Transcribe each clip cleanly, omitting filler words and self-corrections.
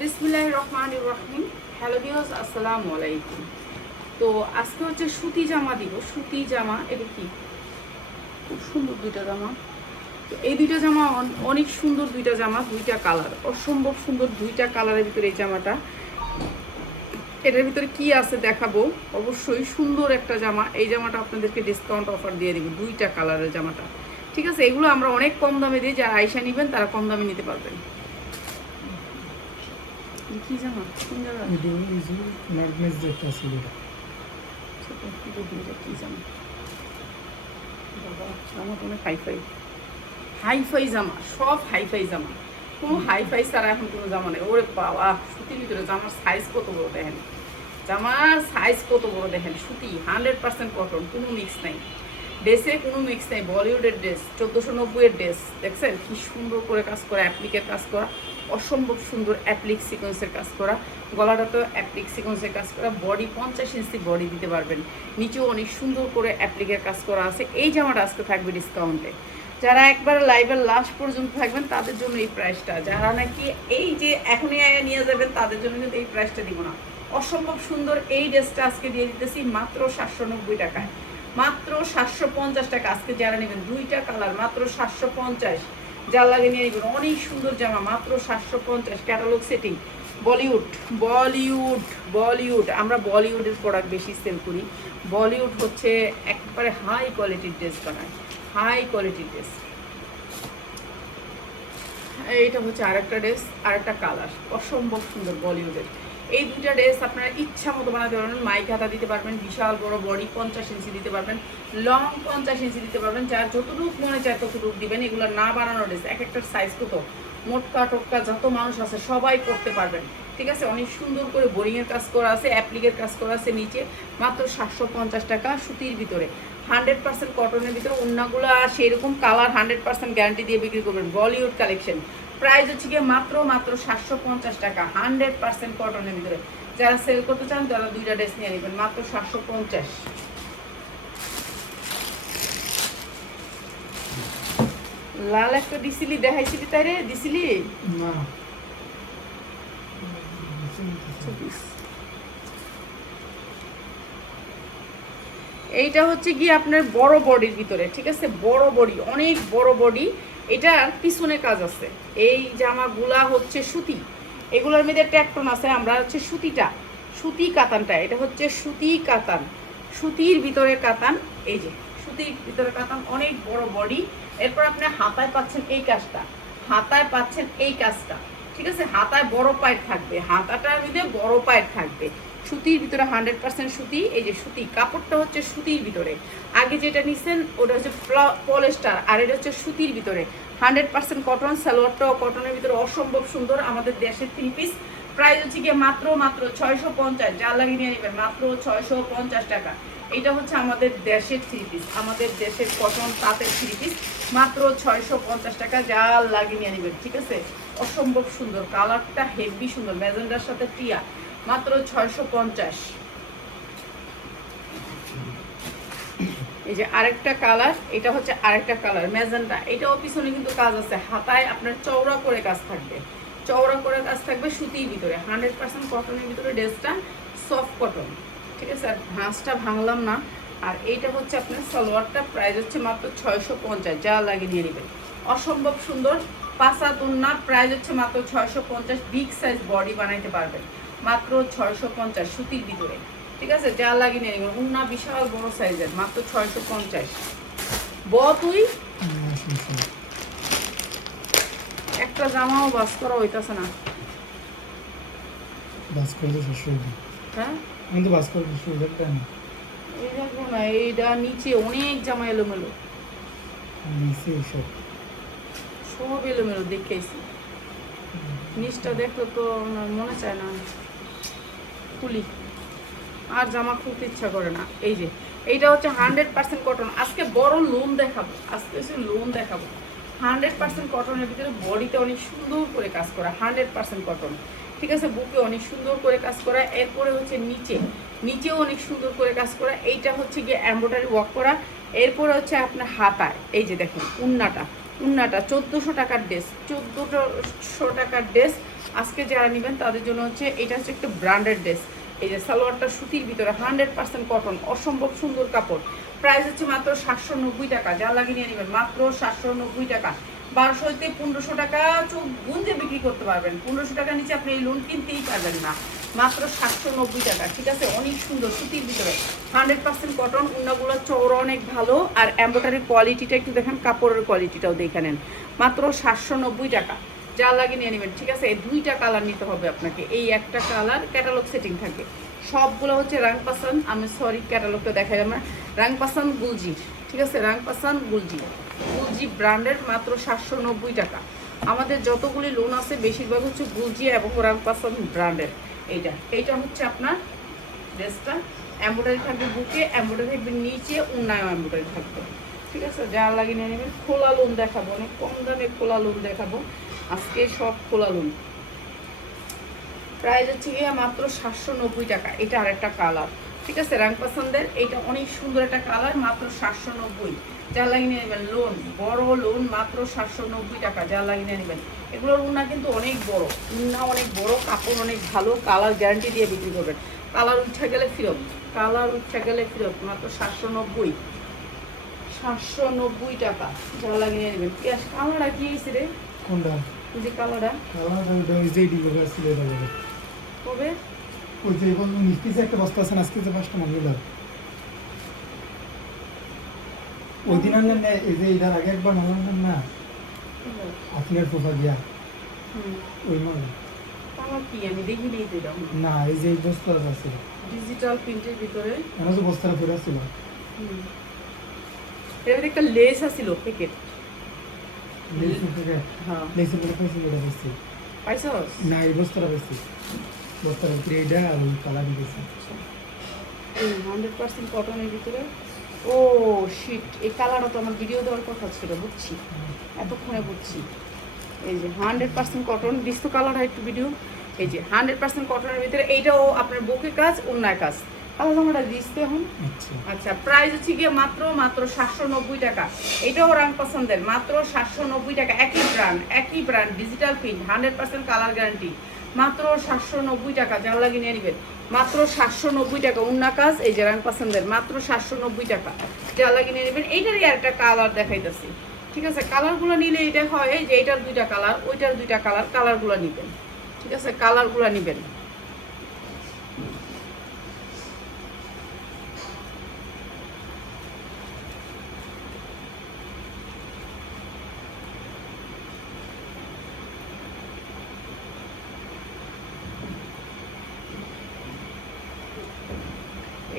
বিসমিল্লাহির রহমানির রহিম। Hello viewers, আসসালামু আলাইকুম। তো আজকে হচ্ছে সুতি জামা দিব। সুতি জামা, এটা কি খুব সুন্দর দুইটা জামা। তো এই দুইটা জামা অনেক সুন্দর দুইটা জামা, দুইটা কালার, অসম্ভব সুন্দর দুইটা কালারের ভিতরে এই জামাটা। এটার ভিতরে কি আছে দেখাবো। অবশ্যই সুন্দর একটা জামা। এই জামাটা আপনাদেরকে ডিসকাউন্ট অফার দিয়ে দিব, দুইটা কালারের জামাটা। ঠিক আছে, এগুলো আমরা অনেক কম দামে দিই, যারা আয়সা নেবেন তারা কম দামে নিতে পারবেন। কি জামা, কোন জায়গা? কি জামা বাবা, জামা তো অনেক হাইফাই হাইফাই জামা, সব হাইফাই জামা। কোনো হাইফাই ছাড়া এখন কোনো জামা নেই। ওরে বাবা, সুতির ভিতরে জামার সাইজ কত বড় দেখেন, জামার সাইজ কত বড় দেখেন। সুতি 100% কটন, কোনো মিক্স নাই। ড্রেসে কোনো মিক্স নেই। বলিউডের ড্রেস, 1490-এর ড্রেস দেখছেন কি সুন্দর করে কাজ করা, অ্যাপ্লিকের কাজ করা, অসম্ভব সুন্দর অ্যাপ্লিক সিকোয়েন্সের কাজ করা। গলাটা তো অ্যাপ্লিক সিকোয়েন্সের কাজ করা। বডি 50 ইঞ্চি বডি দিতে পারবেন। নিচেও অনেক সুন্দর করে অ্যাপ্লিকের কাজ করা আছে। এই জামাটা আজকে থাকবে ডিসকাউন্টে। যারা একবার লাইভের লাস্ট পর্যন্ত থাকবেন তাদের জন্য এই প্রাইসটা। যারা নাকি এই যে এখনই নিয়ে যাবেন তাদের জন্য কিন্তু এই প্রাইসটা দিব না। অসম্ভব সুন্দর এই ড্রেসটা আজকে দিয়ে দিতেছি মাত্র 790 টাকায়, মাত্র 750 টাকা। আজকে যারা নেবেন দুইটা কালার মাত্র 750, যা লাগে নিয়ে নেবেন। অনেক সুন্দর জামা মাত্র 750। Catalogue setting. বলিউড বলিউড বলিউড, আমরা বলিউডের প্রোডাক্ট বেশি সেল করি। বলিউড হচ্ছে একবারে হাই কোয়ালিটির ড্রেস বানায়, হাই কোয়ালিটির ড্রেস। এইটা হচ্ছে আরেকটা ড্রেস, আরেকটা কালার, অসম্ভব সুন্দর বলিউডের। এই দুইটা ড্রেস আপনারা ইচ্ছা মতো বানাতে পারবেন। মাইক হাতা দিতে পারবেন, বিশাল বড় বডি 50 ইঞ্চি দিতে পারবেন, লং 50 ইঞ্চি দিতে পারবেন। যার যতটুকু মনে চায় ততটুকু দিবেন। এগুলো না বানানো ড্রেস, এক একটার সাইজ কত, মোটকা টোটকা যত মানুষ আছে সবাই পরতে পারবেন। ঠিক আছে, অনেক সুন্দর করে বোরিংয়ের কাজ করা আছে, অ্যাপ্লিকের কাজ করা আছে নিচে। মাত্র 750 টাকা, সুতির ভিতরে 100% কটনের ভিতরে। অন্যগুলো সেরকম কালার 100% গ্যারান্টি দিয়ে বিক্রি করবেন। বলিউড কালেকশন, প্রাইস হচ্ছে গিয়ে মাত্র 750 টাকা, 100% কটনের ভিতরে। যারা সেল করতে চান তারা দুইটা ড্রেস নিয়ে নেবেন মাত্র 750। লাল একটা দিছিলি, দেখাইছিলি তাই রে, দিছিলি না। এইটা হচ্ছে গিয়ে আপনার বড় বডির ভিতরে। ঠিক আছে, বড় বডি, অনেক বড় বডি। এটার পিছনে কাজ আছে। এই জামাগুলা হচ্ছে সুতি, এগুলোর মধ্যে ট্যাকটন আছে। আমরা হচ্ছে সুতিটা, সুতি কাতানটা, এটা হচ্ছে সুতি কাতান, সুতির ভিতরে কাতান। এই যে সুতির ভিতরে কাতান, অনেক বড় বডি। এরপর আপনি হাতায় পাচ্ছেন এই কাজটা, হাতায় পাচ্ছেন এই কাজটা। ঠিক আছে, হাতায় বড় পায়ের থাকবে, হাতাটার মধ্যে বড় পায়ের থাকবে। সুতির ভিতরে 100% সুতি। এই যে সুতি কাপড়টা হচ্ছে সুতির ভিতরে। আগে যেটা নিছেন ওটা হচ্ছে পলিস্টার, আর এটা হচ্ছে সুতির ভিতরে 100% কটন। সালোয়ারটাও কটনের ভিতরে, অসম্ভব সুন্দর। আমাদের দেশের 3 পিস। প্রাইস হচ্ছে গিয়ে মাত্র 650। যা লাগিয়ে নিয়ে নেবেন মাত্র 650 টাকা। এটা হচ্ছে আমাদের দেশের 3 পিস, আমাদের দেশের কটন তাঁতের 3 পিস, মাত্র 650 টাকা। যা লাগিয়ে নিয়ে নেবেন। ঠিক আছে, অসম্ভব সুন্দর, কালারটা হেভি সুন্দর, ম্যাজেন্ডার সাথে টিয়া, মাত্র 650। এই যে আরেকটা কালার, এটা হচ্ছে আরেকটা কালার ম্যাজেন্টা। এটাও পিছনে কিন্তু কাজ আছে, হাতায় আপনার চওড়া করে কাজ থাকবে, চওড়া করে কাজ থাকবে সুতির ভিতরে, 100% কটনের ভিতরে। ড্রেসটা সফট কটন। ঠিক আছে, আর ভাঁজটা ভাঙলাম না। আর এইটা হচ্ছে আপনার সালোয়ারটা, প্রাইস হচ্ছে মাত্র 650। যা লাগে নিয়ে নেবেন। অসম্ভব সুন্দর পাঁচা দুন্না, প্রাইস হচ্ছে মাত্র 650। বিগ সাইজ বডি বানাইতে পারবেন মাত্র 650 সুতির ভিতরে। ঠিক আছে, যা লাগে নিয়ে নেবেন। উন্না বিশাল বড় সাইজের, মাত্র 650। তুই একটা জামাও বাস করা হইতাছে না। বাস করলে শেষ হয়ে যাবে। হ্যাঁ, আমি তো বাস করে শেষ হয়ে যাবে না। এই দেখো না, এইটা নিচে অনেক জামা এলোমেলো, নিচে সব সব এলোমেলো দেখেছি। নিচটা দেখলে তো আমার মনে চায় না খুলি, আর জামা খুলতে ইচ্ছা করে না। এই যে এইটা হচ্ছে 100% কটন। আজকে বড় লোন দেখাবো, আজকে হচ্ছে লোন দেখাবো 100% কটনের ভিতরে। বডিতে অনেক সুন্দর করে কাজ করা, 100% কটন। ঠিক আছে, বুকে অনেক সুন্দর করে কাজ করা। এরপরে হচ্ছে নিচে, নিচেও অনেক সুন্দর করে কাজ করা। এইটা হচ্ছে গিয়ে এমব্রয়ডারি ওয়ার্ক করা। এরপরে হচ্ছে আপনার হাতায়, এই যে দেখেন উন্নাটা, উন্নাটা 1400 টাকার ড্রেস, 1400 টাকার ড্রেস। আজকে যারা নেবেন তাদের জন্য হচ্ছে এটা হচ্ছে একটা ব্র্যান্ডেড ড্রেস। এই যে সালোয়ারটা সুতির ভিতরে 100% কটন, অসম্ভব সুন্দর কাপড়। প্রাইস হচ্ছে মাত্র 790 টাকা, যা লাগিয়ে নিয়ে নেবেন মাত্র 790 টাকা। 1200 হইতে 1500 টাকা চোখ গুঞ্জে বিক্রি করতে পারবেন। 1500 টাকার নিচে আপনি এই লোন কিনতেই পারবেন না, মাত্র 790 টাকা। ঠিক আছে, অনেক সুন্দর সুতির ভিতরে 100% কটন, উন্নাগুলো চওড়া অনেক ভালো। আর এমব্রয়ডারির কোয়ালিটিটা একটু দেখেন, কাপড়ের কোয়ালিটিটাও দেখে নেন, মাত্র 790 টাকা, যা লাগিয়ে নিয়ে নেবেন। ঠিক আছে, এই দুইটা কালার নিতে হবে আপনাকে, এই একটা কালার ক্যাটালগ সেটিং থাকে, সবগুলো হচ্ছে রাংপাসান, আমি সরি ক্যাটালগটা দেখাই আমার, রাংপাসান গুলজি। ঠিক আছে, রাংপাসান গুলজি, গুলজি ব্র্যান্ডের, মাত্র 790 টাকা। আমাদের যতগুলি লোন আছে বেশিরভাগ হচ্ছে গুলজি এবং রাংপাসান ব্র্যান্ডের। এইটা হচ্ছে আপনার ড্রেসটা, এমব্রয়ডারি থাকবে বুকে, এমব্রয়ডারি থাকবে নিচে, উন্নয়ন এমব্রয়ডারি থাকবে। ঠিক আছে, যা লাগিয়ে নিয়ে নেবেন। খোলা লোন দেখাবো, অনেক কম দামে খোলা লোন দেখাবো আজকে, সব খোলা লোন। প্রাইস হচ্ছে গিয়ে মাত্র 790 টাকা। এটা আর একটা কালার। ঠিক আছে, রাং পছন্দের এইটা অনেক সুন্দর একটা কালার, মাত্র 790, যা লাগিয়ে নেবেন। লোন, বড় লোন, মাত্র 790 টাকা, যা লাগিয়ে নেবেন। এগুলোর উন্না কিন্তু অনেক বড়, উন্না অনেক বড়, কাপড় অনেক ভালো, কালার গ্যারান্টি দিয়ে বিক্রি করবেন। কালার উঠে গেলে ফেরত, কালার উঠে গেলে ফেরত, মাত্র 790, 790 টাকা, যা লাগিয়ে নেবেন। কি কালারটা কি হয়েছে রে? কোনটা? ওই যে কালারটা কালারটা ওই যে ডিভাবে আসলে এটা বলে। কবে? ওই যে এখন 19 পিস একটা বস্তা আছে না, আজকে যে 5টা মাল নিলাম। ওই দিন আনলেন না, এই যে এটার আগে একবার মাল আনলেন না আপনার ফুফা গিয়া, ওই মাল। কালার কি আমি দেখিনি তো এটা। না, এই যে এই বস্তাটা আছে ডিজিটাল প্রিন্টের ভিতরে, আমার যে বস্তাটা পরে আসছিল, এর ভিতরে একটা লেস আছিল প্যাকেট। লেসের থেকে হ্যাঁ, লেসের পরে পাইছি, এটা পাইছি পাইছস? না, এই বস্তাটা পাইছি, বস্তার উপরে এটা আর ওই কালার দিয়েছে। এই 100% কটনের ভিতরে। ও শিট, এই কালারটা তো আমার ভিডিও দেওয়ার কথা ছিল, বুঝছি, এতক্ষণে বুঝছি। এই যে 100% কটন, ডিস্কো কালারটা একটু ভিডিও। এই যে 100% কটনের ভিতরে, এইটাও আপনার বুকে কাজ, অন্যায় কাজ। তাহলে আমরা দিচ্ছি এখন। আচ্ছা, আচ্ছা, প্রাইস হচ্ছে গিয়ে মাত্র 790 টাকা। এটাও রাং পছন্দের, মাত্র 790 টাকা। একই brand digital print, 100% colour guarantee, মাত্র 790 টাকা, যা লাগিয়ে নিয়ে নেবেন, মাত্র 790 টাকা। উন্না কাজ, এই যে রাং পছন্দের, মাত্র 790 টাকা, যা লাগিয়ে নিয়ে নেবেন। এইটারই একটা কালার দেখাইতেছি। ঠিক আছে, কালারগুলো নিলে এটা হয় যে এইটার দুইটা কালার, ওইটার দুইটা কালার, কালারগুলো নেবেন। ঠিক আছে, কালারগুলো নেবেন।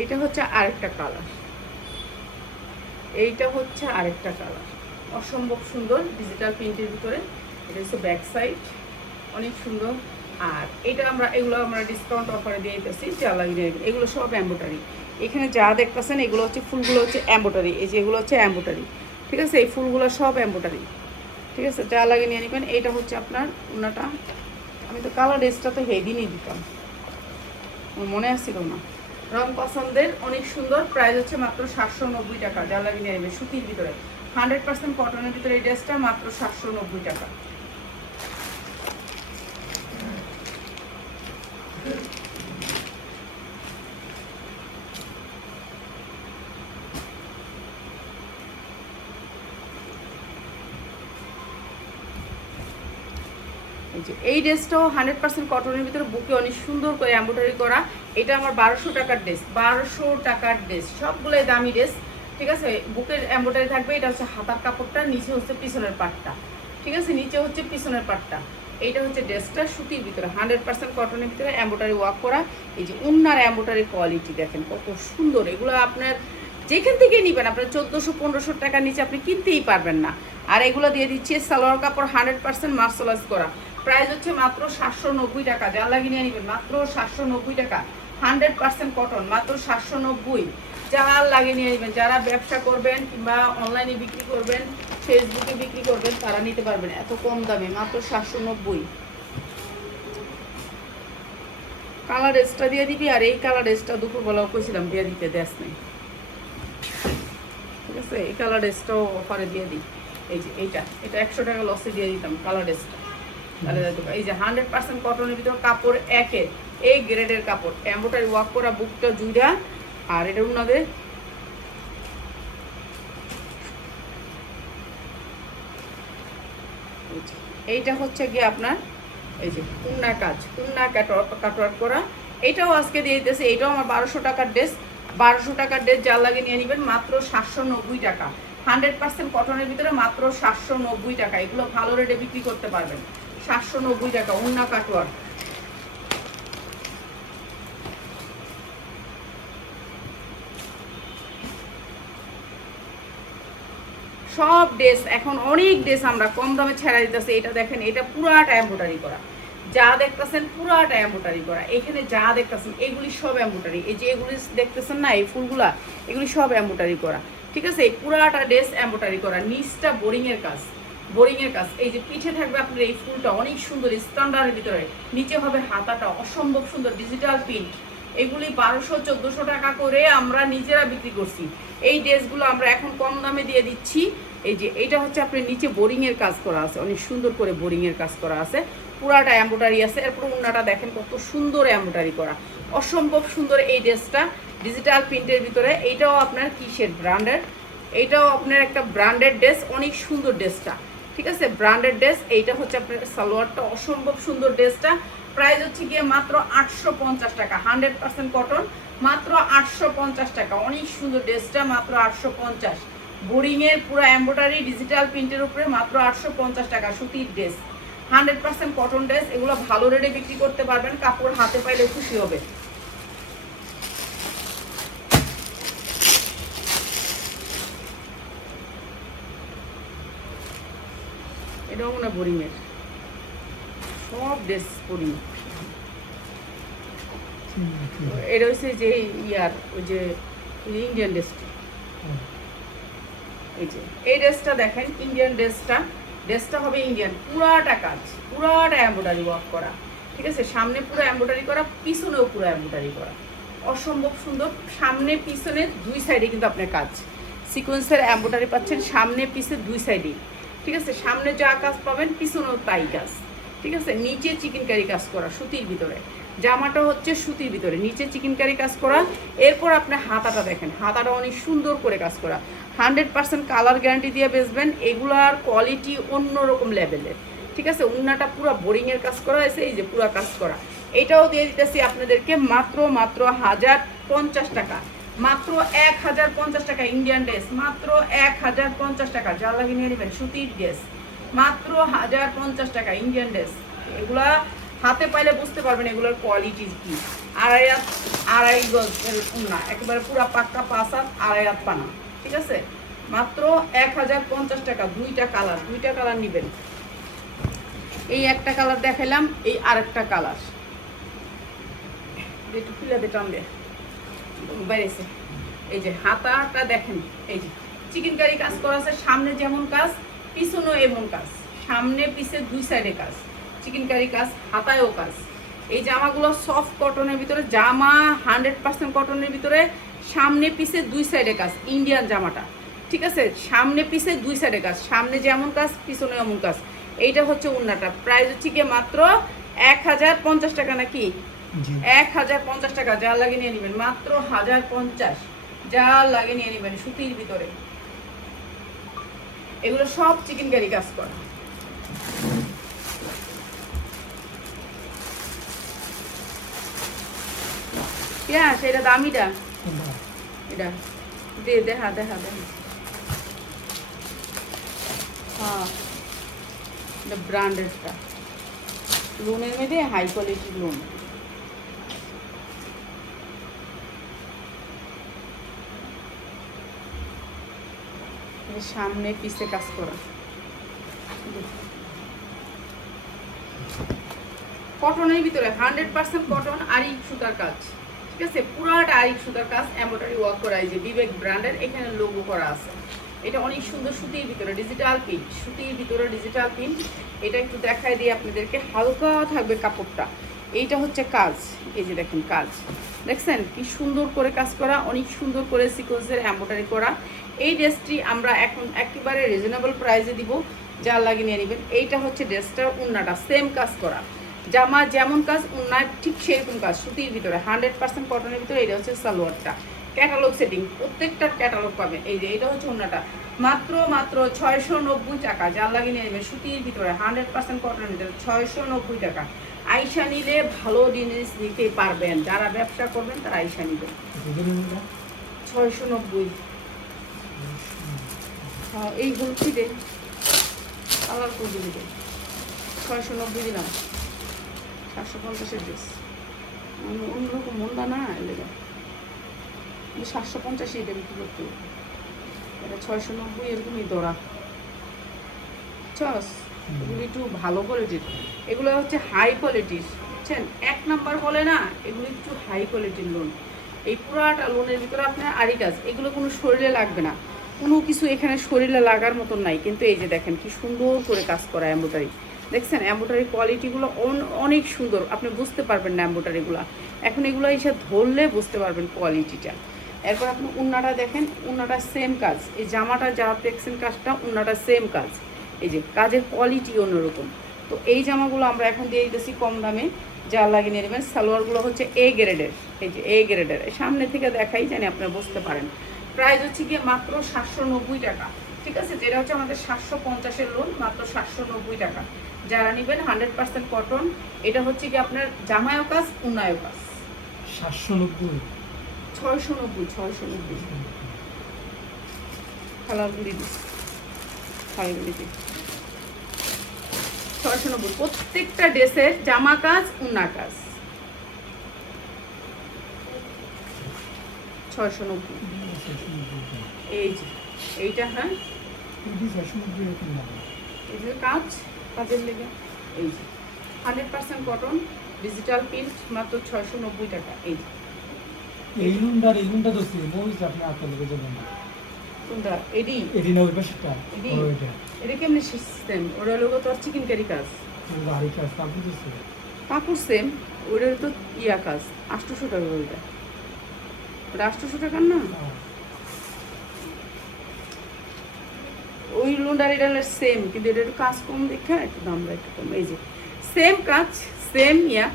এটা হচ্ছে আরেকটা কালার, এইটা হচ্ছে আরেকটা কালার, অসম্ভব সুন্দর ডিজিটাল প্রিন্টের ভিতরে। এটা হচ্ছে ব্যাক সাইড, অনেক সুন্দর। আর এটা এগুলো আমরা ডিসকাউন্ট অফারে দিয়ে দিতেছি, যা লাগিয়ে এগুলো সব এমব্রয়ডারি। এখানে যা দেখতেছেন এগুলো হচ্ছে ফুলগুলো হচ্ছে এমব্রয়ডারি, এই যে এগুলো হচ্ছে এমব্রয়ডারি। ঠিক আছে, এই ফুলগুলো সব এমব্রয়ডারি। ঠিক আছে, যা লাগিয়ে নিয়ে নেবেন। এইটা হচ্ছে আপনার ওনাটা, আমি তো কালার ড্রেসটা তো হেদিনই দিতাম, আমার মনে আসছিল না। রং পছন্দের, অনেক সুন্দর। প্রাইস হচ্ছে মাত্র 790 টাকা, যা লাগিয়ে নিয়ে নেবে। সুতির ভিতরে 100% কটনের ভিতরে এই ড্রেসটা মাত্র 790 টাকা। এই ড্রেসটাও 100% কটনের ভিতরে, বুকে অনেক সুন্দর করে এমব্রয়ডারি করা। এটা আমার 1200 টাকার ড্রেস, 1200 টাকার ড্রেস, সবগুলোই দামি ড্রেস। ঠিক আছে, বুকের এমব্রয়ডারি থাকবে। এটা হচ্ছে হাতার কাপড়টা, নিচে হচ্ছে পিছনের পাটটা। ঠিক আছে, নিচে হচ্ছে পিছনের পাটটা। এইটা হচ্ছে ড্রেসটা সুতির ভিতরে, 100% কটনের ভিতরে এমব্রয়ডারি ওয়ার্ক করা। এই যে উন্নার এমব্রয়ডারি কোয়ালিটি দেখেন কত সুন্দর। এগুলো আপনার যেখান থেকে নেবেন আপনার 1400-1500 টাকার নিচে আপনি কিনতেই পারবেন না। আর এগুলো দিয়ে দিচ্ছে সালোয়ার কাপড় 100% মার্শালাইজ করা। প্রাইস হচ্ছে মাত্র 790 টাকা, যা লাগিয়ে নিয়ে নেবেন, মাত্র 790 টাকা। 100% কটন, মাত্র 790, যা লাগিয়ে নিয়ে নেবেন। যারা ব্যবসা করবেন কিংবা অনলাইনে বিক্রি করবেন, ফেসবুকে বিক্রি করবেন, তারা নিতে পারবেন এত কম দামে, মাত্র 790। কালার এক্সট্রা দিয়ে দিবি। আর এই কালার এক্সট্রা দুপুরবেলাও কইছিলাম দিয়ে দিতে, দেশ নেই। ঠিক আছে, এই কালার ড্রেসটাও অফারে দিয়ে দিই। এই যে এটা 100 টাকা লসে দিয়ে দিতাম কালার ড্রেসটা। তাহলে এই যে 100% কটনের ভিতর কাপড় একের এই গ্রেডের কাপড়, এমব্রয়ডারি ওয়ার্ক করা বুকটা জুড়া। আর এটা উনাদের এইটা হচ্ছে গিয়ে আপনার এই যে কুন্না কাজ, কুন্না কাটওয়ার্ক করা। এটাও আজকে দিয়ে দিতেছে, এটাও আমার 1200 টাকার ড্রেস। 1200 টাকার ড্রেস যার লাগে নিয়ে নেবেন মাত্র 790 টাকা। 100% কটনের ভিতরে মাত্র 790 টাকা। এগুলো ভালো রেটে বিক্রি করতে পারবেন। 790 টাকা উন্না কাটওয়ার্ক। সব ড্রেস এখন অনেক ড্রেস আমরা কম দামে ছেড়া দিতেছি। এটা দেখেন, এটা পুরাটা এমব্রয়ডারি করা, যা দেখতেছেন পুরাটা এমব্রয়ডারি করা। এখানে যা দেখতেছেন এগুলি সব এমব্রয়ডারি। এই যে এগুলি দেখতেছেন না, এই ফুলগুলা, এগুলি সব এমব্রয়ডারি করা। ঠিক আছে, এই পুরাটা ড্রেস এমব্রয়ডারি করা। নিচটা বোরিং এর কাজ, বোরিং এর কাজ। এই যে পিঠে থাকবে আপনার এই ফুলটা অনেক সুন্দর স্ট্যান্ডার্ডের ভিতরে, নিচে হবে হাতাটা অসম্ভব সুন্দর ডিজিটাল প্রিন্ট। এগুলি 1200-1400 টাকা করে আমরা নিজেরা বিক্রি করছি। এই ড্রেসগুলো আমরা এখন কম দামে দিয়ে দিচ্ছি। এই যে এইটা হচ্ছে আপনার নিচে বোরিং এর কাজ করা আছে, অনেক সুন্দর করে বোরিং এর কাজ করা আছে, পুরাটা এমব্রয়ডারি আছে। এরপর উন্নাটা দেখেন কত সুন্দর এমব্রয়ডারি করা, অসম্ভব সুন্দর এই ড্রেসটা ডিজিটাল প্রিন্টের ভিতরে। এইটাও আপনার কিসের ব্র্যান্ডের, এইটাও আপনার একটা ব্র্যান্ডেড ড্রেস, অনেক সুন্দর ড্রেসটা। ঠিক আছে, ব্র্যান্ডেড ড্রেস। এইটা হচ্ছে আপনার সালোয়ারটা, অসম্ভব সুন্দর ড্রেসটা। প্রাইস হচ্ছে গিয়ে মাত্র 850 টাকা। 100% কটন, মাত্র 850 টাকা। অনেক সুন্দর ড্রেসটা, মাত্র 850। বোরিং এর পুরো এমব্রয়ডারি ডিজিটাল প্রিন্টের উপরে মাত্র 850 টাকা। সুতির ড্রেস, 100% কটন ড্রেস। এগুলো ভালো রেটে বিক্রি করতে পারবেন, কাপড় হাতে পাইলে খুশি হবে। এটাও মনে হয় বোরিং এর, সব ড্রেস বোরিং। এটা হচ্ছে যে ইয়ার ওই যে ইন্ডিয়ান ড্রেসটা, এই যে এই ড্রেসটা দেখেন, ইন্ডিয়ান ড্রেসটা, ড্রেসটা হবে ইন্ডিয়ান, পুরাটা কাজ, পুরাটা এমব্রয়ডারি ওয়ার্ক করা। ঠিক আছে, সামনে পুরো এমব্রয়ডারি করা, পিছনেও পুরো এমব্রয়ডারি করা, অসম্ভব সুন্দর। সামনে পিছনে দুই সাইডে কিন্তু আপনার কাজ, সিকোয়েন্সের এমব্রয়ডারি পাচ্ছেন সামনে পিছে দুই সাইডেই। ঠিক আছে, সামনে যা কাজ পাবেন পিছনেও তাই কাজ। ঠিক আছে, নিচে চিকেনকারি কাজ করা সুতির ভিতরে, জামাটা হচ্ছে সুতির ভিতরে, নিচে চিকেনকারি কাজ করা। এরপর আপনি হাতাটা দেখেন, হাতাটা অনেক সুন্দর করে কাজ করা। 100% কালার গ্যারান্টি দিয়ে বেচবেন। এগুলার কোয়ালিটি অন্যরকম লেভেলের। ঠিক আছে, উন্নাটা পুরো বোরিং এর কাজ করা হয়েছে, এই যে পুরো কাজ করা। এটাও দিয়ে দিতেছি আপনাদেরকে মাত্র 1050 টাকা। মাত্র 1050 টাকা ইন্ডিয়ান ড্রেস, মাত্র 1050 টাকা। যা লাগে নিয়ে নেবেন, সুতির ড্রেস, মাত্র 1050 টাকা ইন্ডিয়ান ড্রেস। এগুলা হাতে পাইলে বুঝতে পারবেন এগুলোর কোয়ালিটি কি। আড়াই গজ না, একেবারে পুরো পাক্কা 5 হাত, 2.5 হাত পানা। ঠিক আছে, মাত্র 1050 টাকা। দুইটা কালার নেবেন। এই একটা কালার দেখাইলাম, এই আরেকটা কালার একটু খুলে দে, টান দে বেড়েছে। এই যে হাতাটা দেখেন, এই যে চিকেনকারি কাজ করা আছে, সামনে যেমন কাজ পিছনেও এমন কাজ, সামনে পিছে দুই সাইডে কাজ, চিকেনকারি কাজ, হাতায়ও কাজ। এই জামাগুলো সফট কটনের ভিতরে, জামা 100% কটনের ভিতরে, সামনে পিছে দুই সাইডে কাজ, ইন্ডিয়ান জামাটা। ঠিক আছে, সামনে পিছে দুই সাইডে কাজ, সামনে যেমন কাজ পিছনে এমন কাজ। এইটা হচ্ছে উন্নাটা। প্রাইস হচ্ছে গিয়ে মাত্র 1050 টাকা, নাকি 1050 টাকা। যা লাগে নিয়ে নেবেন, মাত্র 1050, যা লাগে নিয়ে নেবেন। সুতির ভিতরে এগুলো সব চিকেনকারি কাজ করা। সেটা দামিটা, এটা দেখা হ্যাঁ, এটা ব্র্যান্ডেডটা, লোনের মধ্যে হাই কোয়ালিটির লোন। সামনে পিছে কাজ করা, কটনের ভিতরে 100% কটন, আরিক সুতার কাজ। ঠিক আছে, পুরাটা আরিক সুতার কাজ, এমব্রয়ডারি ওয়ার্ক করা। এই যে বিবেক ব্র্যান্ডের, এখানে লোগো করা আছে। এটা অনেক সুন্দর, সুতির ভিতরে ডিজিটাল প্রিন্ট, সুতির ভিতরে ডিজিটাল প্রিন্ট। এটা একটু দেখাই দিই আপনাদেরকে, হালকা থাকবে কাপড়টা। এইটা হচ্ছে কাজ, এই যে দেখেন কাজ, দেখছেন কি সুন্দর করে কাজ করা, অনেক সুন্দর করে সিকোয়েন্সের এমব্রয়ডারি করা। এই ড্রেসটি আমরা এখন একেবারে রিজনেবল প্রাইসে দিব, যার লাগে নিয়ে নেবেন। এইটা হচ্ছে ড্রেসটার উন্নাটা, সেম কাজ করা, জামা যেমন কাজ উন্নায় ঠিক সেরকম কাজ, সুতির ভিতরে 100% কটনের ভিতরে। এটা হচ্ছে সালোয়ারটা, ক্যাটালগ সেটিং, প্রত্যেকটার ক্যাটালগ পাবেন। এই যে এটা হচ্ছে উন্নাটা, মাত্র 690 টাকা। যার লাগে নিয়ে নেবেন, সুতির ভিতরে 100% কটনের ভিতরে 690 টাকা। আইসা নিলে ভালো জিনিস নিতে পারবেন, যারা ব্যবসা করবেন তারা আইসা নিবেন। 690। হ্যাঁ, এই হলুদটি দে, কালার করে দিবে। 690 দিলাম, 750-এর ড্রেস, অন্যরকম মন্দা না এলেগা। 750 এটা বিক্রি করতে হবে, এটা 690 এরকমই দরা। চস, এগুলো একটু ভালো কোয়ালিটির, এগুলো হচ্ছে হাই কোয়ালিটির, বুঝছেন? 1 নাম্বার বলে না, এগুলো একটু হাই কোয়ালিটির লোন। এই পুরাটা লোনের ভিতরে আপনার আরি কাজ, এগুলো কোনো শরীরে লাগবে না, কোনো কিছু এখানে শরীরে লাগার মতন নাই। কিন্তু এই যে দেখেন কি সুন্দর করে কাজ করা এমব্রয়ডারি, দেখছেন এমব্রয়ডারি কোয়ালিটিগুলো অনেক সুন্দর, আপনি বুঝতে পারবেন না এমব্রয়ডারিগুলো, এখন এগুলো এসে ধরলে বুঝতে পারবেন কোয়ালিটিটা। এরপর আপনি উন্নাটা দেখেন, উন্নাটা সেম কাজ, এই জামাটা যা দেখছেন কাজটা, উন্নাটা সেম কাজ, এই যে কাজের কোয়ালিটি অন্যরকম। তো এই জামাগুলো আমরা এখন দিয়ে দিতেছি কম দামে, যা লাগিয়ে নিয়ে নেবেন। সালোয়ারগুলো হচ্ছে এ গ্রেডের, এই যে এ গ্রেডের, সামনে থেকে দেখাই জানি আপনারা বুঝতে পারেন। প্রাইস হচ্ছে গিয়ে মাত্র 790 টাকা, ঠিক আছে? যেটা হচ্ছে আমাদের 750-এর লোন, মাত্র 790 টাকা। যারা নেবেন 100% কটন, এটা হচ্ছে কি আপনার জামায়ও কাজ উন্নায়ও কাজ। 790, 690 খালাগুলি দিচ্ছি, খালাগুলি দিই 690। প্রত্যেকটা ড্রেসের জামা কাজ উন্না কাজ, 690। এই যে এইটা, হ্যাঁ এই যে কাজের লেগে, এই যে 100% কটন ডিজিটাল প্রিন্ট, মাত্র 690 টাকা। এই যে এই লুনটা তো সেম ওই যে আপনি আপনি লেগে যাবেন কোনটা? এডি এডি না ওই পাশেটা এডি, ওইটা এটা কেমনি সিস্টেম? ওটা লোগো তো চিকেন কারি কাজ, গাড়ি কাজ তারপর দিছে কাপড় সেম, ওটার তো ইয়া কাজ 800 টাকা। ওইটা 800 টাকার না, ওই লুন্ডার এটা সেম, কিন্তু এটা একটু কাজ কম দেখে একটু দামটা একটু কম। এই যে সেম কাজ সেম ইয়া,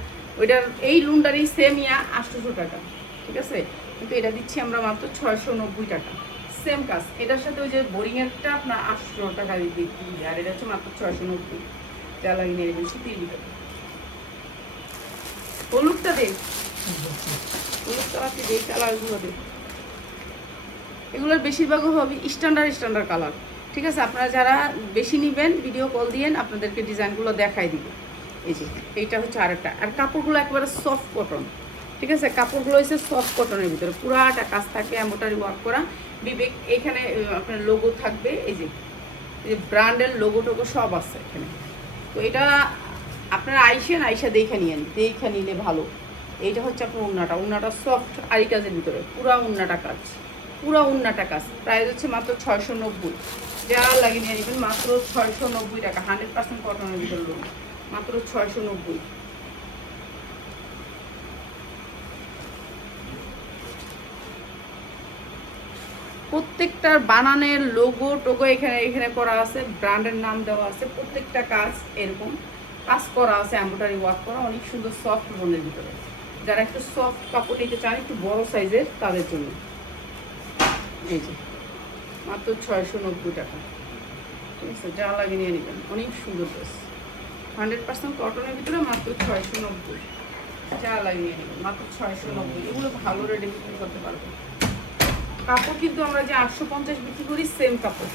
ওইটার এই লুন্ডারই সেম ইয়া 800 টাকা, ঠিক আছে? কিন্তু এটা দিচ্ছি আমরা মাত্র 690 টাকা, সেম কাজ। এটার সাথে ওই যে বোরিংয়েরটা আপনার 800 টাকা দিচ্ছি, আর এটা হচ্ছে মাত্র 690। যা লাগিয়ে নিয়ে নেবেন, সুতির ভিতরে। হলুদটা দেন, হলুদ কালারটি দেই, কালারগুলো দেন। এগুলোর বেশিরভাগই হবে স্ট্যান্ডার্ড কালার, ঠিক আছে? আপনারা যারা বেশি নেবেন ভিডিও কল দিয়েন, আপনাদেরকে ডিজাইনগুলো দেখাই দিব। এই যে এইটা হচ্ছে আরেকটা, আর কাপড়গুলো একেবারে সফট কটন, ঠিক আছে? কাপড়গুলো হচ্ছে সফট কটনের ভিতরে, পুরাটা কাজ থাকবে, এমব্রয়ডারি ওয়ার্ক করা। বিবেক এখানে আপনার লোগো থাকবে, এই যে ব্র্যান্ডের লোগো টোগো সব আছে এখানে। তো এটা আপনারা আইসা দেখে নিলে ভালো। এইটা হচ্ছে আপনার উন্নাটা সফট আরি কাজের ভিতরে, পুরা উন্নাটা কাজ। প্রাইস হচ্ছে মাত্র 690। যা লাগিয়ে নিয়ে নেবেন, মাত্র 690 টাকা, 100% কটনের ভিতরে লোন, মাত্র 690। প্রত্যেকটার বানানের লোগো টোগো এখানে করা আছে, ব্র্যান্ডের নাম দেওয়া আছে, প্রত্যেকটা কাজ এরকম কাজ করা আছে, এমব্রয়ডারি ওয়ার্ক করা, অনেক সুন্দর সফট লোনের ভিতরে। যারা একটু সফট কাপড় নিতে চান, একটু বড় সাইজের, তাদের জন্য। এই যে মাত্র 690 টাকা, ঠিক আছে? যা লাগে নিয়ে নেবেন, অনেক সুন্দর ড্রেস, 100% কটনের ভিতরে, মাত্র 690। যা লাগে নিয়ে নেবেন, মাত্র 690। এগুলো ভালো রেটে বিক্রি করতে পারবো। কাপড় কিন্তু আমরা যে 850 বিক্রি করি, সেম কাপড়।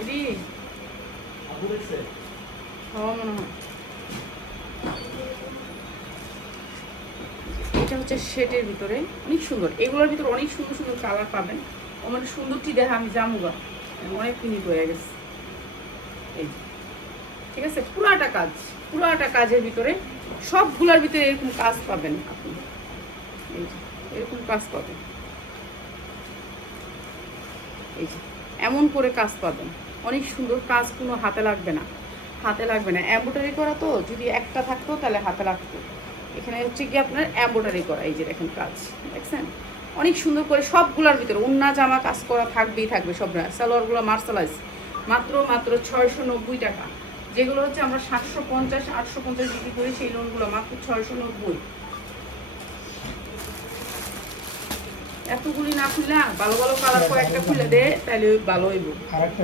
এডি হওয়া মনে হয় এটা হচ্ছে শেডের ভিতরে, অনেক সুন্দর। এগুলোর ভিতরে অনেক সুন্দর সুন্দর কালার পাবেন। আমার সুন্দরটি দেখা আমি জামুগা অনেক কিনিত হয়ে গেছে। এই ঠিক আছে, পুরাটা কাজের ভিতরে, সবগুলোর ভিতরে এরকম কাজ পাবেন আপনি, এই যে এরকম কাজ পাবেন, এই যে এমন করে কাজ পাবেন, অনেক সুন্দর কাজ, কোনো হাতে লাগবে না এমব্রয়ডারি করা। তো যদি একটা থাকতো তাহলে হাতে লাগতো, এখানে হচ্ছে কি আপনার এমব্রয়ডারি করা। এই যে দেখেন কাজ দেখছেন, অনেক সুন্দর করে সবগুলোর ভিতরে ওন্না জামা কাজ করা থাকবেই থাকবে সব সালোয়ারগুলো মার্শালাইজ মাত্র মাত্র 690 টাকা। যেগুলো হচ্ছে আমরা 750 850 বিক্রি করি সেই লোনগুলো মাত্র 690। এতগুলি না খুললে ভালো ভালো কালার কয়েকটা খুলে দে তাহলে ভালো হইব। আরেকটা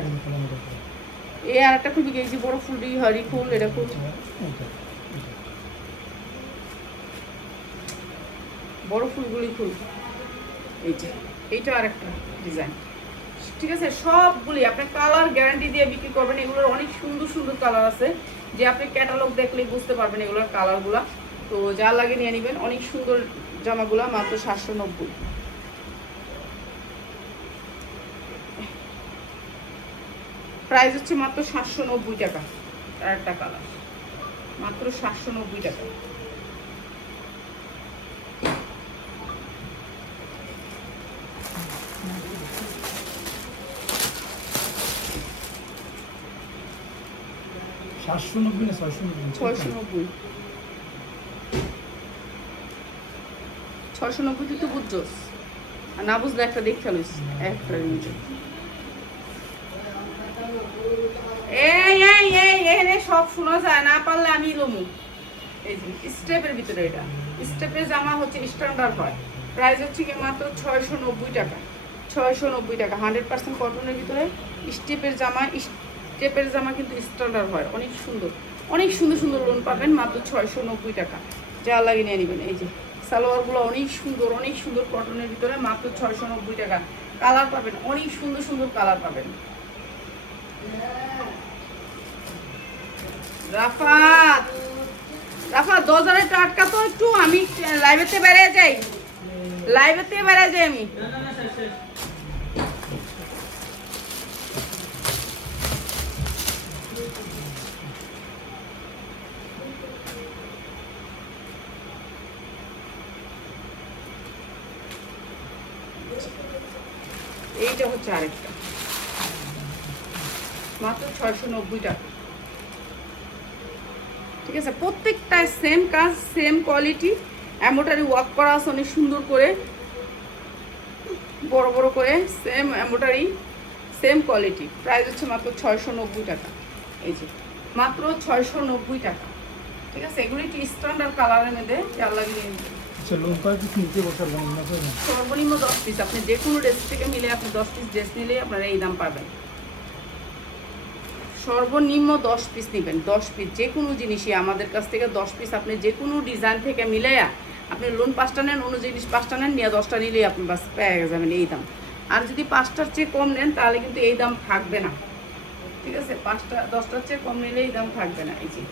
এই আরেকটা খুবই গেছি বড় ফুলটি হরি ফুল এটা খুব বড় ফুলগুলি খুল। এই যে এইটা আরেকটা ডিজাইন, ঠিক আছে? সবগুলি আপনি কালার গ্যারান্টি দিয়ে বিক্রি করবেন। এগুলোর অনেক সুন্দর সুন্দর কালার আছে যে আপনি ক্যাটালগ দেখলেই বুঝতে পারবেন এগুলোর কালারগুলা। তো যা লাগে নিয়ে নেবেন। অনেক সুন্দর জামাগুলা মাত্র 790। প্রাইস হচ্ছে মাত্র 790 টাকা। আর একটা কালার মাত্র 790 টাকা। সাতশো নব্বই না 690 690 তুই তো বুঝছস, আর না বুঝলে একটা দেখে লইস একটা নিচে। এই এই এই এখানে সব শোনা যায়, না পারলে আমি লমু। এই যে স্টেপের ভিতরে এটা স্টেপের জামা হচ্ছে স্ট্যান্ডার্ড হয়। প্রাইস হচ্ছে কি মাত্র 690 টাকা। 690 টাকা 100% কটনের ভিতরে স্টেপের জামা। স্টেপের জামা কিন্তু স্ট্যান্ডার্ড হয়, অনেক সুন্দর সুন্দর সুন্দর লোন পাবেন মাত্র 690 টাকা। যা লাগে নিয়ে নেবেন। এই যে সালোয়ারগুলো অনেক সুন্দর কটনের ভিতরে মাত্র 690 টাকা। কালার পাবেন অনেক সুন্দর সুন্দর কালার পাবেন। রাফাত রাফাত 10,000 টাটকা তো একটু আমি লাইভেতে বেরিয়ে যাই আমি। এইটা হচ্ছে আরেকটা মাত্র 690 টাকা, ঠিক আছে? প্রত্যেকটা সেম কাজ সেম কোয়ালিটি, এমব্রয়ডারি ওয়ার্ক করা আছে অনেক সুন্দর করে বড় বড় করে same embroidery same quality. Price হচ্ছে মাত্র 690 টাকা। এই যে মাত্র 690 টাকা, ঠিক আছে? এগুলি একটু স্ট্যান্ডার্ড কালারের মধ্যে যা লাগিয়ে সর্বনিম্ন 10 পিস। আপনি যে কোনো ড্রেস থেকে মিলে আপনি 10 পিস ড্রেস নিলেই আপনারা এই দাম পাবেন। সর্বনিম্ন 10 পিস নেবেন, 10 পিস যে কোনো জিনিসই আমাদের কাছ থেকে 10 পিস আপনি যে কোনো ডিজাইন থেকে মিলাইয়া আপনি লোন 5টা নেন, অন্য জিনিস 5টা নেন, নিয়ে 10টা নিলেই আপনি বাস পেয়ে যাবেন এই দাম। আর যদি 5টার চেয়ে কম নেন তাহলে কিন্তু এই দাম থাকবে না, ঠিক আছে? 10টার চেয়ে কম নিলে এই দাম থাকবে না। এই যে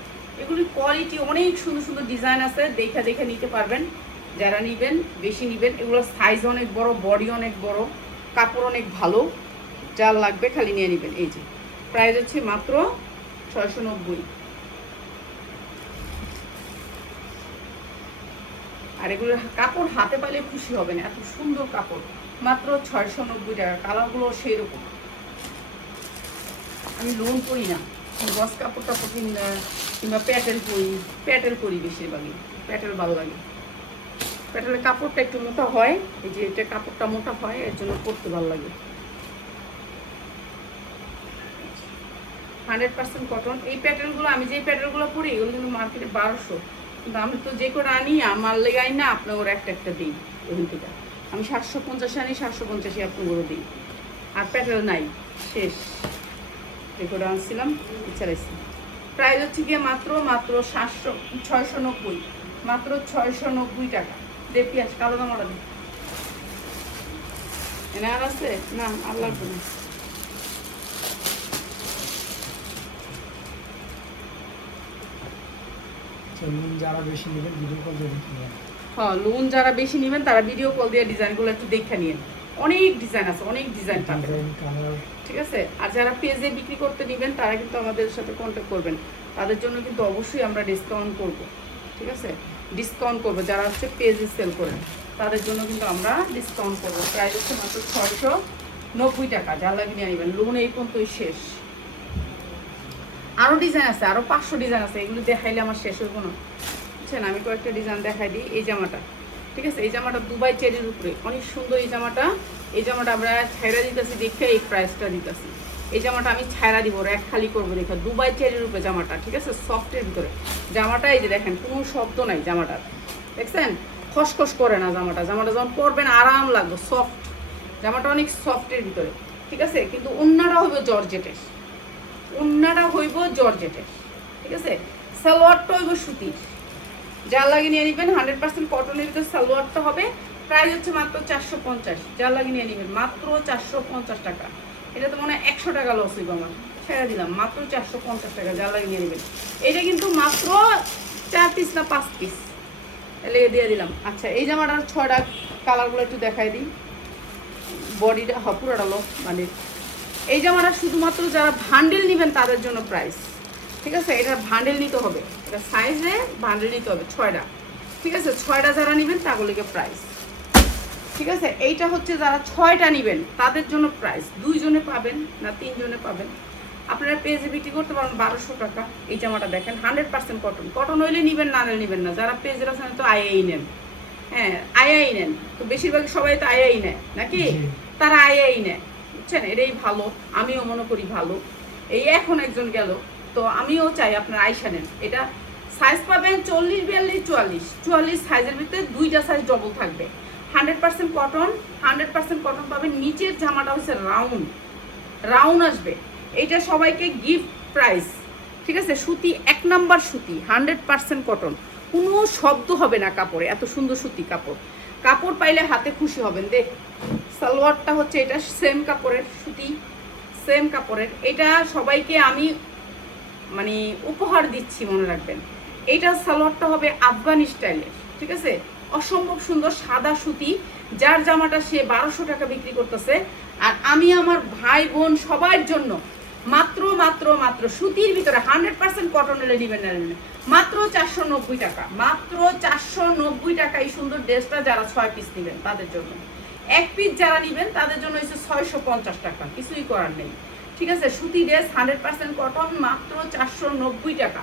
এগুলির কোয়ালিটি অনেক সুন্দর সুন্দর ডিজাইন আছে, দেখে নিতে পারবেন। যারা নেবেন বেশি নেবেন। এগুলোর সাইজ অনেক বড়, বডি অনেক বড়, কাপড় অনেক ভালো, যা লাগবে খালি নিয়ে নেবেন। এই যে প্রাইস হচ্ছে মাত্র 690। আর এগুলোর কাপড় হাতে পাইলে খুশি হবেন, এত সুন্দর কাপড়। মাত্র 690 টাকা। কালারগুলো সেই রকম। আমি লোন করি না, গস কাপড় টাপড় কিংবা প্যাটেল করি বেশিরভাগই। প্যাটেল ভালো লাগে, প্যাটেলের কাপড়টা একটু মোটা হয়। এই যে এটা কাপড়টা মোটা হয়, এর জন্য পরতে ভালো লাগে। 100% কটন। এই প্যাটার্নগুলো আমি যে প্যাটার্নগুলো পরি এগুলো কিন্তু মার্কেটে 1200, কিন্তু আমি তো যে করে আনি আমার লেগাই না, আপনার ওরা একটা দিই ওখান থেকে। আমি 750 আনি, 750 আপনার ওরা দিই। আর প্যাটার্ন নাই, শেষ। যে করে আনছিলাম ছাড়াইছি। প্রাইস হচ্ছে গিয়ে মাত্র 690, মাত্র 690 টাকা। দেখি আস কালো জামাটা দিই, এনে আর আছে না? আর লাগবে না। যারা বেশি নেবেন ভিডিও কল দিয়ে দেখবেন। হ্যাঁ, লোন যারা বেশি নেবেন তারা ভিডিও কল দিয়ে ডিজাইনগুলো একটু দেখে নিন। অনেক ডিজাইন আছে, অনেক ডিজাইন পাবেন, ঠিক আছে? আর যারা পেজে বিক্রি করতে নেবেন তারা কিন্তু আমাদের সাথে কন্ট্যাক্ট করবেন। তাদের জন্য কিন্তু অবশ্যই আমরা ডিসকাউন্ট করব, ঠিক আছে? ডিসকাউন্ট করবো। যারা হচ্ছে পেজে সেল করেন তাদের জন্য কিন্তু আমরা ডিসকাউন্ট করবো। প্রাইস হচ্ছে মাত্র 690 টাকা। যা লাগে নিয়ে নেবেন। লোন এই পর্যন্তই শেষ। আরও ডিজাইন আছে, আরও 500 ডিজাইন আছে। এগুলো দেখাইলে আমার শেষ হইব না, বুঝছেন? আমি কয়েকটা ডিজাইন দেখাই দিই। এই জামাটা ঠিক আছে, এই জামাটা দুবাই চেরির উপরে অনেক সুন্দর। এই জামাটা আমরা ছাইরা দিতেছি দেখে এই প্রাইসটা দিতেছি। এই জামাটা আমি ছাইরা দিব, র্যাক খালি করবো দেখে। দুবাই চেরির উপরে জামাটা, ঠিক আছে, সফটের ভিতরে জামাটা। এই যে দেখেন কোনো শব্দ নাই জামাটার, দেখছেন খসখস করে না জামাটা যখন পরবেন আরাম লাগবে, সফট জামাটা, অনেক সফটের ভিতরে, ঠিক আছে। কিন্তু ওন্নাটা হইব জর্জেটের, ঠিক আছে। সালোয়ারটা হইব সুতির, যার লাগে নিয়ে নিবেন 100% কটনের ভিতরে সালোয়ারটা হবে। প্রাইস হচ্ছে মাত্র 450, যার লাগে নিয়ে নিবেন মাত্র 450 টাকা। এটা তো মনে হয় 100 টাকা লস হইব আমার, ছেড়ে দিলাম মাত্র 450 টাকা, যার লাগে নিয়ে নিবেন। এটা কিন্তু মাত্র 4 পিস না 5 পিস লেগে দিয়ে দিলাম। আচ্ছা, এই জামাটার 6টা কালারগুলো একটু দেখাই দিই। বডিটা পুরোটা লো মানে এই জামাটা শুধুমাত্র যারা ভান্ডেল নেবেন তাদের জন্য প্রাইস, ঠিক আছে। এটা ভান্ডেল নিতে হবে, এটা সাইজে ভান্ডেল নিতে হবে 6টা, ঠিক আছে। 6টা যারা নেবেন তাগুলিকে প্রাইস, ঠিক আছে। এইটা হচ্ছে যারা 6টা নেবেন তাদের জন্য প্রাইস। 2 জনে পাবেন না 3 জনে পাবেন। আপনারা পেজে বিক্রি করতে পারেন 1200 টাকা। এই জামাটা দেখেন 100% কটন হইলে নেবেন, না হলে নেবেন না। যারা পেজের আছেন তো আইআই নেন, হ্যাঁ আইআই নেন, তো বেশিরভাগ সবাই তো আইআই নেয় নাকি, তারা আইআই নেয়, বুঝছেন। এটাই ভালো, আমিও মনে করি ভালো। এই এখন একজন গেল, তো আমিও চাই আপনার আইসা নেন। এটা সাইজ পাবেন 40, 42, 44, 44 সাইজের ভিতরে 2টা সাইজ ডবল থাকবে। 100% কটন পাবেন। নিচের জামাটা হচ্ছে রাউন্ড আসবে। এইটা সবাইকে গিফট প্রাইস, ঠিক আছে। সুতি 1 নাম্বার সুতি, 100% কটন, কোনো শব্দ হবে না কাপড়ে। এত সুন্দর সুতি কাপড় পাইলে হাতে খুশি হবেন। দেখ সালোয়ারটা হচ্ছে এটা সেম কাপড়ের সুতি, সেম কাপড়ের। এটা সবাইকে আমি মানে উপহার দিচ্ছি, মনে রাখবেন। এইটা সালোয়ারটা হবে আফগানি স্টাইলের, ঠিক আছে। অসম্ভব সুন্দর সাদা সুতি, যার জামাটা সে 1200 টাকা বিক্রি করতেছে। আর আমি আমার ভাই বোন সবার জন্য মাত্র সুতির ভিতরে 100% কটন হলে নেবেন না মাত্র 490 টাকা, মাত্র 490 টাকা। এই সুন্দর ড্রেসটা যারা 6 পিস নেবেন তাদের জন্য, 1 পিস যারা নেবেন তাদের জন্য হচ্ছে 650 টাকা, কিছুই করার নেই, ঠিক আছে। সুতি ড্রেস 100% কটন, মাত্র 490 টাকা।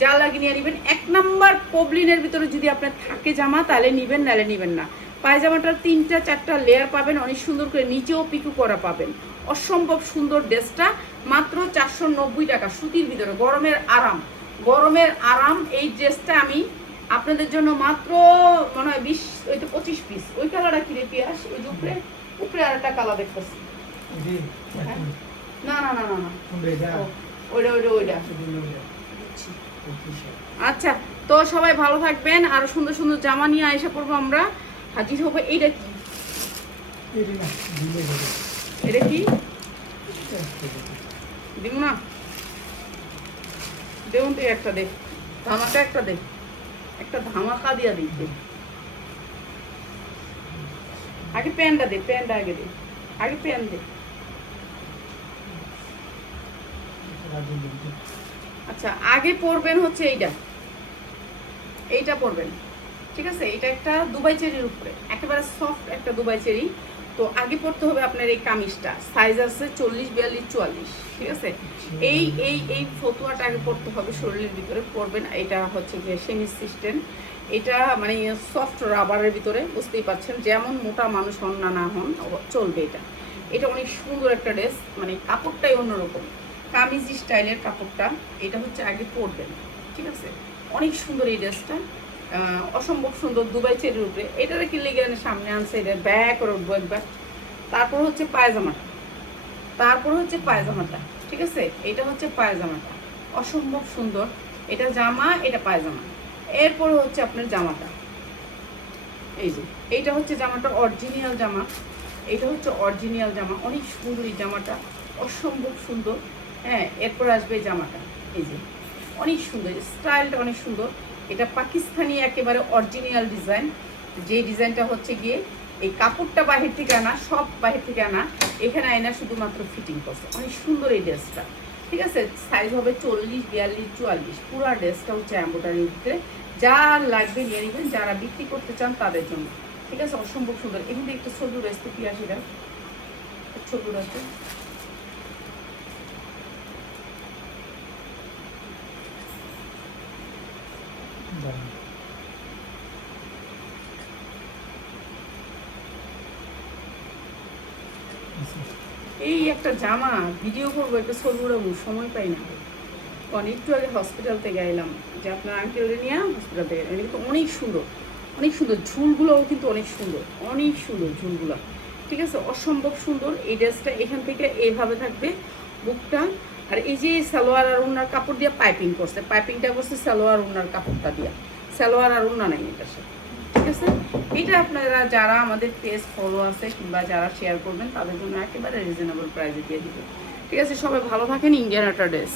যা লাগে নিয়ে নেবেন। 1 নাম্বার পবলিনের ভিতরে যদি আপনার থাকে জামা তাহলে নেবেন, নাহলে নেবেন না। পায়জামাটার 3টা 4টা লেয়ার পাবেন, অনেক সুন্দর করে নিচেও পিকু করা পাবেন। অসম্ভব সুন্দর ড্রেসটা মাত্র 490 টাকা সুতির ভিতরে। গরমের আরাম এই ড্রেসটা আমি আপনাদের জন্য মাত্র মনে হয় 20, ওই তো 25 পিস। ওই কালারটা কিনে পিয়াস, ওই যে উপরে আর একটা কালার দেখতেছি। না ওইটা। আচ্ছা, তো সবাই ভালো থাকবেন। আরো সুন্দর সুন্দর জামা নিয়ে আয়সা করবো আমরা, হাজির হবো। এইটা কি, এটা কি দিব না, দেখুন তো একটা দে, ধামাকা একটা দে, একটা ধামাকা দিয়া দিতে। আগে প্যান্টটা দে, প্যান্টটা আগে দে, আগে প্যান্ট দে। আচ্ছা, আগে পরবেন হচ্ছে এইটা পরবেন, ঠিক আছে। এটা একটা দুবাই চেরির উপরে, একেবারে সফট একটা দুবাই চেরি। তো আগে পরতে হবে আপনার এই কামিজটা, সাইজ আছে 40, 42, 44, ঠিক আছে। এই ফতুয়াটা আগে পরতে হবে, শরীরের ভিতরে পরবেন। এটা হচ্ছে যে সেমি সিস্টেম, এটা মানে সফট রাবারের ভিতরে, বুঝতেই পারছেন। যেমন মোটা মানুষ হন না হন চলবে। এটা অনেক সুন্দর একটা ড্রেস, মানে কাপড়টাই অন্যরকম, কামিজ স্টাইলের কাপড়টা। এটা হচ্ছে আগে পরবেন, ঠিক আছে। অনেক সুন্দর এই ড্রেসটা, অসম্ভব সুন্দর দুবাই চেরির উপরে। এটার কি লেগে সামনে আনছে, এটা ব্যাক করে উঠবো একবার। তারপর হচ্ছে পায়জামাটা, ঠিক আছে। এটা হচ্ছে পায়জামাটা, অসম্ভব সুন্দর। এটা জামা, এটা পায়জামা। এরপরে হচ্ছে আপনার জামাটা, এই যে এইটা হচ্ছে জামাটা অরিজিনাল জামা। এটা হচ্ছে অরিজিনাল জামা, অনেক সুন্দর এই জামাটা, অসম্ভব সুন্দর। হ্যাঁ, এরপর আসবে এই জামাটা, এই যে অনেক সুন্দর, স্টাইলটা অনেক সুন্দর। এটা পাকিস্তানি একেবারে অরিজিনাল ডিজাইন, যে ডিজাইনটা হচ্ছে গিয়ে এই কাপড়টা বাহির থেকে আনা, সব বাহির থেকে আনা, এখানে আয়না শুধুমাত্র ফিটিং করছে। অনেক সুন্দর এই ড্রেসটা, ঠিক আছে। সাইজ হবে 40, 42, 44। পুরো ড্রেসটা হচ্ছে এমব্রয়ডারির ভিতরে। যা লাগবে নিয়ে নেবেন, যারা বিক্রি করতে চান তাদের জন্য, ঠিক আছে। অসম্ভব সুন্দর। এখানে একটু ছোট রেসিপি আসে, ছোট আছে। এই একটা জামা ভিডিও করবো, একটা ছবি উড়াবো, সময় পাই না। কারণ একটু আগে হসপিটাল থেকে এলাম, যে আপনার আঙ্কেলরে নিয়ে হসপিটাল থেকে এটা কিন্তু অনেক সুন্দর, অনেক সুন্দর। ঝুলগুলোও কিন্তু অনেক সুন্দর, অনেক সুন্দর ঝুলগুলো, ঠিক আছে, অসম্ভব সুন্দর। এই ড্রেসটা এখান থেকে এইভাবে থাকবে বুকটা, আর এই যে সালোয়ার আর ওনার কাপড় দিয়ে পাইপিং করছে, পাইপিংটা করছে সালোয়ার ওনার কাপড়টা দিয়া, সালোয়ার আর ওনা নাই এটার সাথে, ঠিক আছে। এটা আপনারা যারা আমাদের পেজ ফলো আছে কিংবা যারা শেয়ার করবেন তাদের জন্য একেবারে রিজনেবল প্রাইসে দিয়ে দিবেন, ঠিক আছে। সবাই ভালো থাকেন। ইন্ডিয়ান একটা ড্রেস।